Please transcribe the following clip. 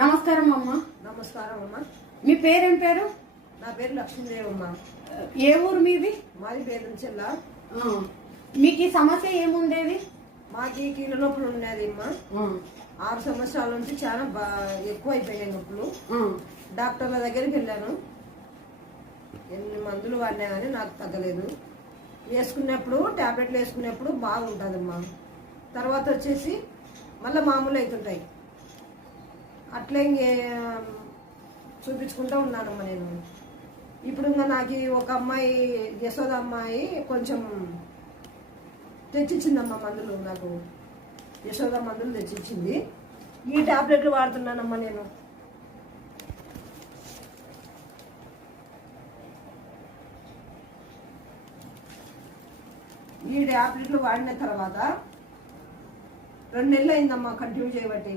నమస్కారం అమ్మ. నమస్కారం అమ్మ. మీ పేరేం పేరు? నా పేరు లక్ష్మీదేవమ్మ. ఏ ఊరు మీది? మాది బేదంచెల్ల. మీకు ఈ సమస్య ఏముండేది? మాకు కీళ్ళ నొప్పులు ఉండేది అమ్మ. 6 సంవత్సరాల నుంచి చాలా ఎక్కువ అయిపోయాయి నొప్పులు. డాక్టర్ల దగ్గరికి వెళ్ళాను. ఎన్ని మందులు వాడినా కానీ నాకు తగ్గలేదు. వేసుకున్నప్పుడు టాబ్లెట్లు వేసుకున్నప్పుడు బాగుంటుందమ్మా. తర్వాత వచ్చేసి మళ్ళీ మామూలు అవుతుంటాయి. అట్లే చూపించుకుంటూ ఉన్నానమ్మా నేను. ఇప్పుడు ఇంకా నాకు ఒక అమ్మాయి, యశోద అమ్మాయి, కొంచెం తెచ్చిచ్చిందమ్మా మందులు. నాకు యశోద మందులు తెచ్చిచ్చింది. ఈ టాబ్లెట్లు వాడుతున్నానమ్మా నేను. ఈ టాబ్లెట్లు వాడిన తర్వాత 2 నెలలు అయిందమ్మా కంటిన్యూ చేయబట్టి.